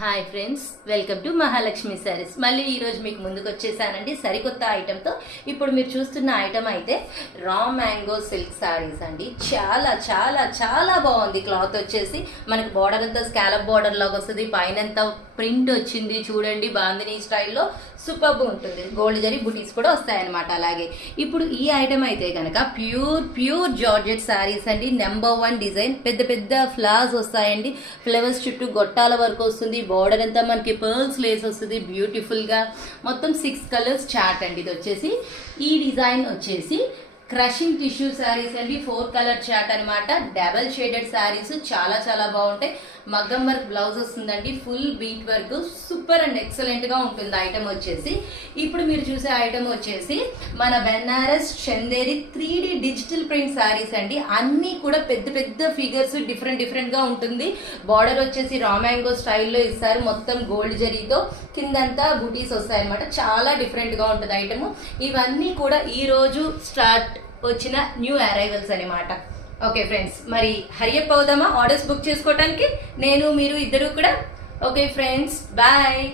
Hi friends, welcome to Mahalakshmi saris. మళ్ళీ ఈరోజు మీకు ముందుకు వచ్చేసానండి సరికొత్త ఐటెంతో. ఇప్పుడు మీరు చూస్తున్న ఐటెం అయితే రా మ్యాంగో సిల్క్ శారీస్ అండి. చాలా చాలా చాలా బాగుంది. క్లాత్ వచ్చేసి మనకి బార్డర్ అంతా స్కాలప్ బార్డర్ లాగా వస్తుంది. పైన అంతా ప్రింట్ వచ్చింది చూడండి, బాందినీ స్టైల్లో సూపర్గా ఉంటుంది. గోల్డ్ జరీ బుటీస్ కూడా వస్తాయన్నమాట. అలాగే ఇప్పుడు ఈ ఐటెం అయితే కనుక ప్యూర్ జార్జెట్ శారీస్ అండి. Number 1 design. పెద్ద పెద్ద ఫ్లవర్స్ వస్తాయండి. ఫ్లవర్స్ చుట్టూ గొట్టాల వరకు వస్తుంది. బార్డర్ అంతా మనకి పర్ల్స్ లేస్ వస్తుంది బ్యూటిఫుల్ గా. మొత్తం 6 కలర్స్ చార్ట్ అండి. ఇది వచ్చేసి ఈ డిజైన్ వచ్చేసి క్రషింగ్ టిష్యూ శారీస్ అండి. 4 కలర్ చార్ట్ అనమాట. డబల్ షేడెడ్ శారీస్ చాలా చాలా బాగుంటాయి. మగ్గం వర్క్ బ్లౌజ్ వస్తుందండి. Full bead work super and excellent గా ఉంటుంది ఐటమ్ వచ్చేసి. ఇప్పుడు మీరు చూసే ఐటమ్ వచ్చేసి మన Banaras Chanderi 3D digital print saris అండి. అన్ని కూడా పెద్ద పెద్ద ఫిగర్స్ డిఫరెంట్ గా ఉంటుంది. బార్డర్ వచ్చేసి రా మ్యాంగో స్టైల్లో ఇస్తారు. మొత్తం గోల్డ్ జరీతో కిందంతా బూటీస్ వస్తాయి అనమాట. చాలా డిఫరెంట్ గా ఉంటుంది ఐటమ్. ఇవన్నీ కూడా ఈ రోజు స్టార్ట్ వచ్చిన న్యూ అరైవల్స్ అనమాట. ఓకే ఫ్రెండ్స్, మరి హరియప్ అవుదామా ఆర్డర్స్ బుక్ చేసుకోవడానికి? నేను మీరు ఇద్దరు కూడా. Okay friends, bye.